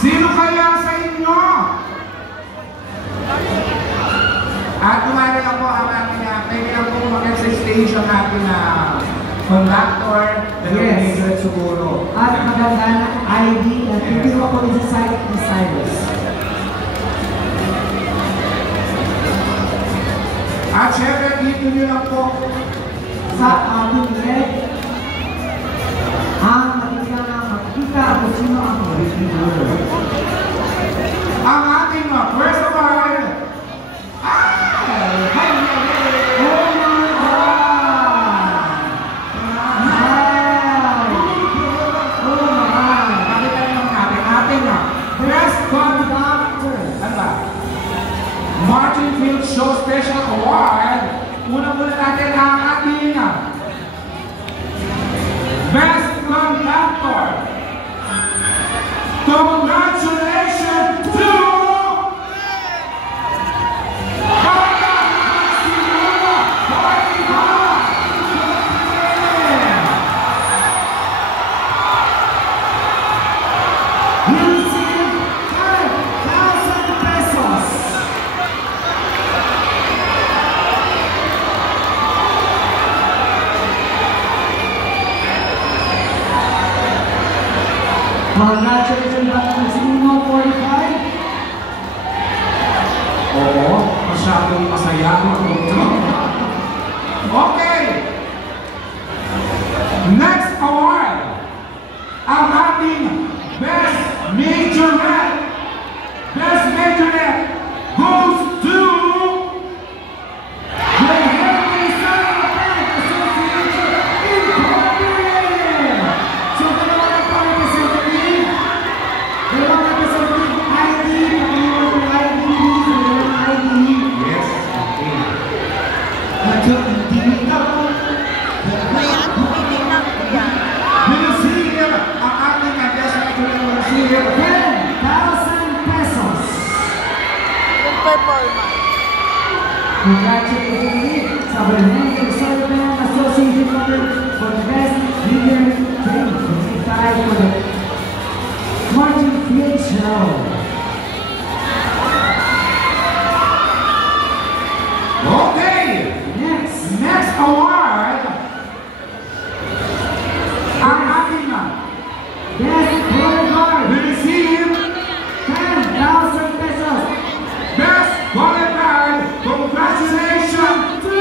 Sino kaya sa inyo? At kumari lang po ang ating pwede lang po umakit sa stage ang ating conductor. Yes. Siguro. At maganda na ID at hindi ko po sa site ni Cyrus. At syempre dito nyo lang po sa ating leg ang makikita kung sino ang original. Ang ating first of all, Martin Field Show Special Award. Una-una natin ang ating Best Conductor. Congratulations to congratulations back to Sino 45. Oo, masyadong masaya. Okay! Next award, ang ating Best Majorette. Best Majorette goes to the Henry Summer Band Association Incorporated. So, dalawa na po representative. Dalawa na representative ID. Pagkaliwan ng ID. Dalawa ng ID. Yes, okay. Medyo hindi na po. Ayan, hindi na po yan. Minusihir ang ating Best Majorette. Minusihir 10,000 pesos. Yung performance. Congratulations sa Henry Summer Band Association for the Best Leader 2025 for the Martin Field Show. Okay! Next award, ang ating Best Bodyguard, receive 10,000 pesos. Best Bodyguard. Congratulations to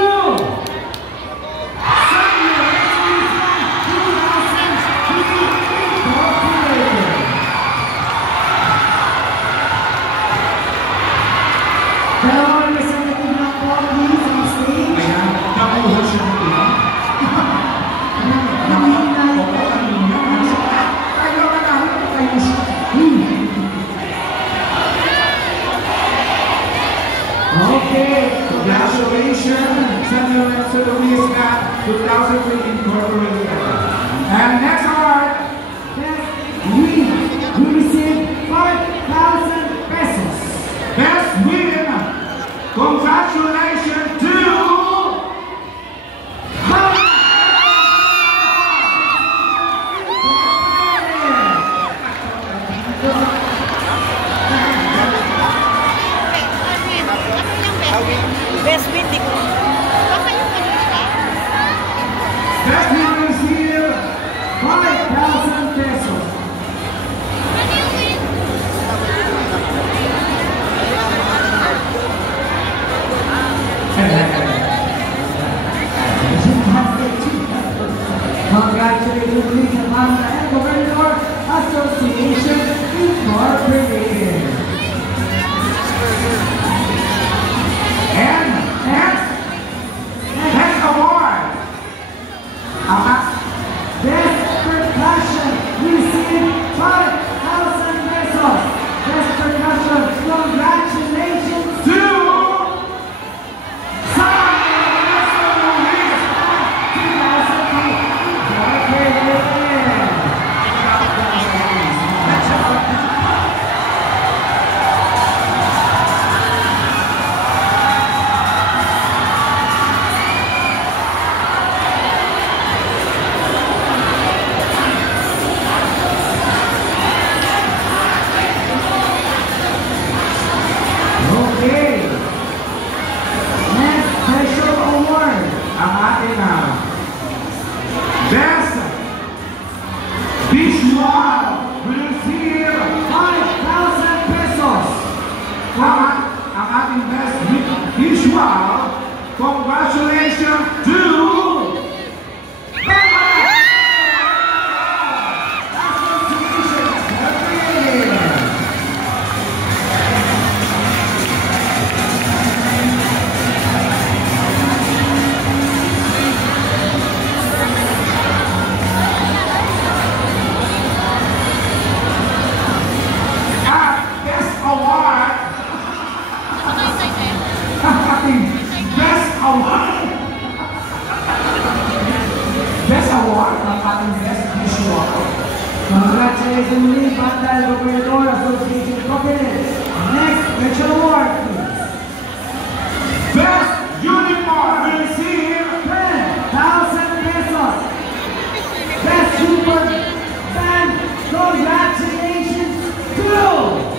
Visual will receive 5,000 pesos. ang ating best visual. Congratulations to Congratulations, Lee Bandal Gobernador Association Companies. Next, Metro Award, please. Best Uniform will receive 10,000 pesos. Best Super Band, congratulations to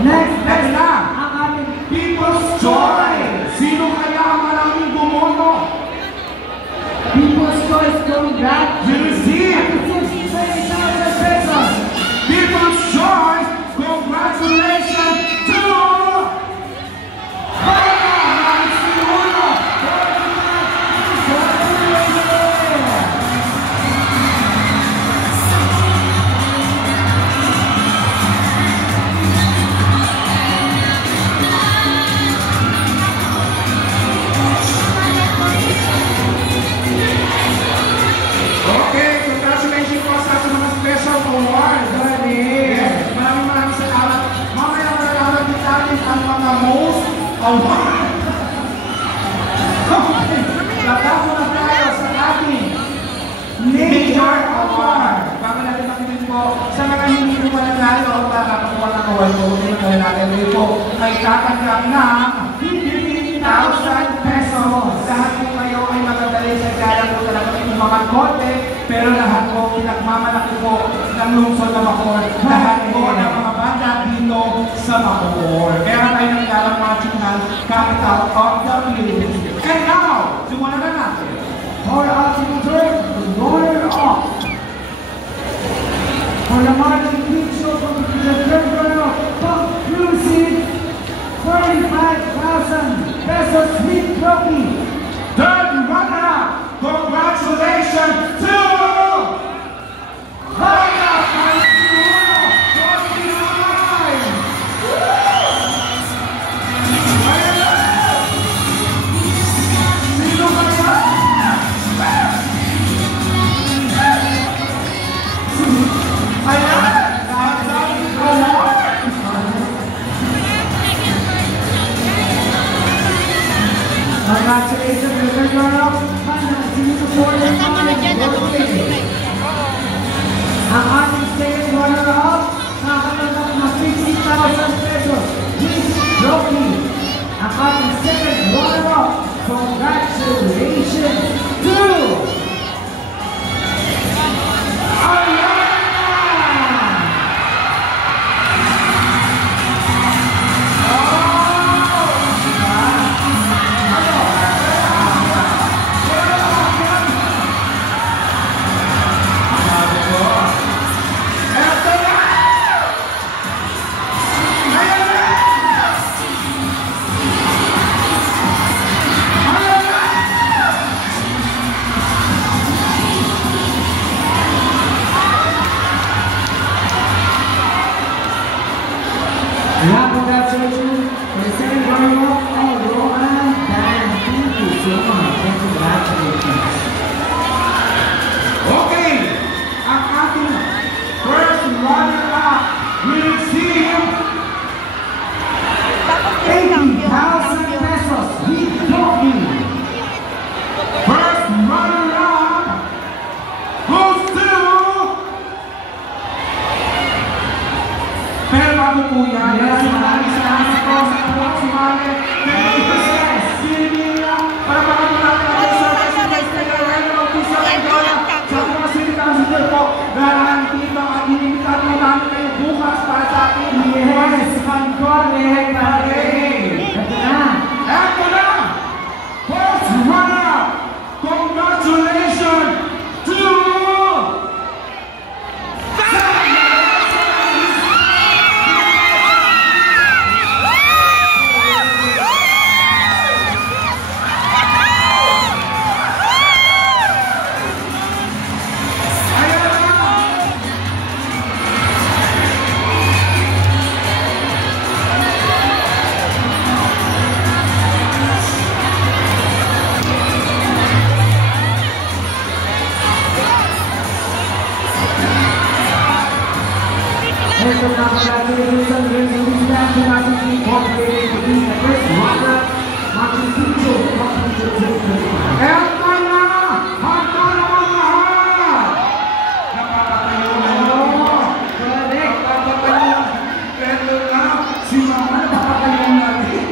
Next na, ang aming People's Choice. Sino kaya ang maraming bumoto? People's Choice Congrats. Will receive 20,000 pesos. People's Choice. Congratulations to award. Okay, lalako na tayo sa ating Major Award. Bago natin makinig po, sa mga hindi po mananalo, makakuha ng award po, hindi na natin dito, ay tatanggap ng 50,000 pesos. Lahat po kayo ay magagaling sa kaya po talaga itong mga kote, pero lahat po pinagmamalaki po ng lungsod na Bacoor. Lahat po ng mga banda dito sa Bacoor. Kaya tayo ng galang marching band coming out of the field. And now, simulan na natin. For our teacher, Lawyer Off. For the marching team show from the third runner, conclusive 45,000 pesos sweet trophy. Third runner-up, congratulations to So now, congratulations on the wins of this match. Marching Team Incorporated to be the first runner-up. Marching Team Show, welcome to the Eto na! Handa na ang lahat! Napapatayo na yun! correct. Napapatayo! Eto na! Si Mama napapatayo natin!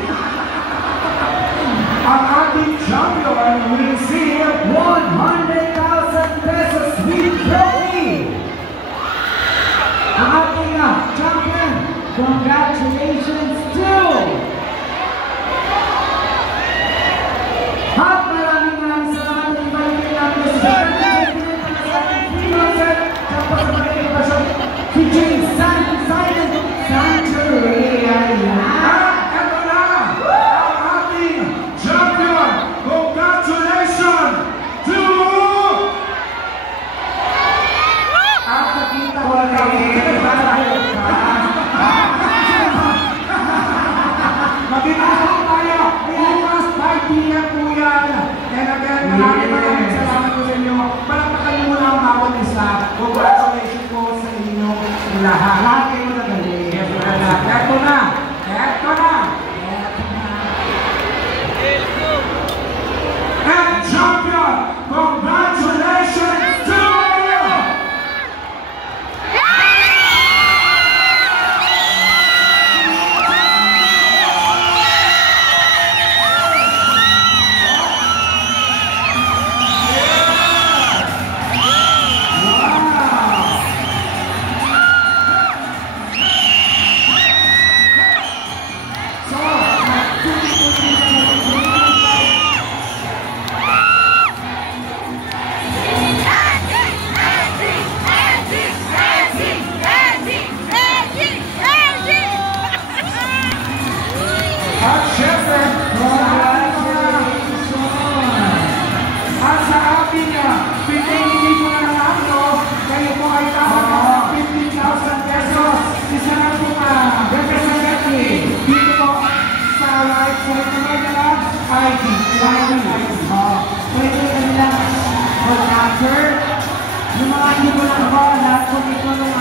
Ang ating champion will receive 100,000 pesos sweet trophy. Ang ating champion, congratulations to at maraming salamat at ibalik natin sa featuring Simon Santeria. Eto na! Ang ating champion! Congratulations to... At nakita ko lang Magiging tayo! Bukas 5 p.m. po yan! And again, maraming salamat po sa inyo. Palakpakan niyo muna ang bawat isa. Congratulations po sa inyo lahat. Lahat kayo magaling. Eto na! Eto na! Eto na! And champion! Congratulations to you! At syempre, at sa ating pinili ko na lang ito, kayo po ay tawag ng 15,000 pesos. Isa na po representative dito po sa right side naman na ID. Pwede kanilang mag-answer. Yung mga hindi ko lang ba, lahat po ito ng